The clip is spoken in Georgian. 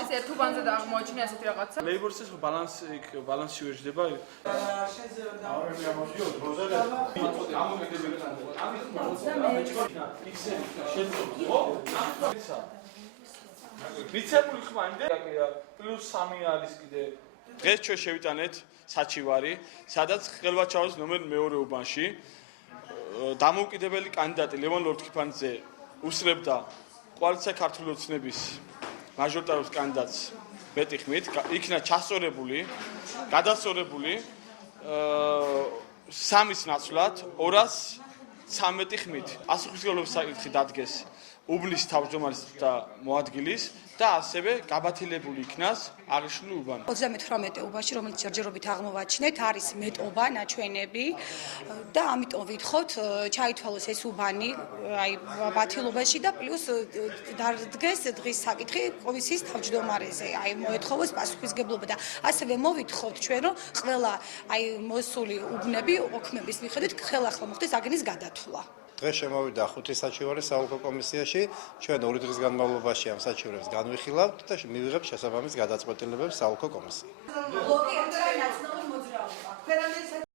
ეს ერთ უბანზე და აღმოაჩინე ასეთი რაღაცა. ლეიბორსის ბალანსი ვეჯდება. მიცემული ხმა იმდენია პლუს 3 არის კიდე. დღეს ჩვენ შევიტანეთ საჩივარი, სადაც ხელვაჩაოს ნომერ მეორე უბანში დამოუკიდებელი კანდიდატი ლევან ლორთქიფანიძე უსწრებდა კოალიცია ქართული ოცნების მაჟორიტარულ კანდიდატს მეტი ხმით, იქნა ჩასწორებული, გადასწორებული 3-ის ნაცვლად 213 ხმით. პასუხისმგებლობის საკითხი დადგეს უბნის თავმჯდომარის და მოადგილის და ასევე გაბათილებული იქნას აღნიშნული უბანი. 38 უბანში, რომელიც ჯერჯერობით აღმოვაჩინეთ, არის მეტობა ნაჩვენები და ამიტომ ვითხოვთ ჩაითვალოს ეს უბანი აი ბათილობაში და პლუს დადგეს დღის საკითხი კომისიის თავმჯდომარეზე. აი მოეთხოვოს პასუხისმგებლობა და ასევე მოვითხოვთ ჩვენ რომ ყველა აი მოსული უბნები ოქმების მიხედვით ხელახლა მოხდეს აგენის გადათვლა. დღეს შემოვიდა 5 საჩივარი საოლქო კომისიაში, ჩვენ 2 დღის განმავლობაში ამ საჩივრებს განვიხილავთ და მივიღებთ შესაბამის გადაწყვეტილებებს საოლქო კომისია.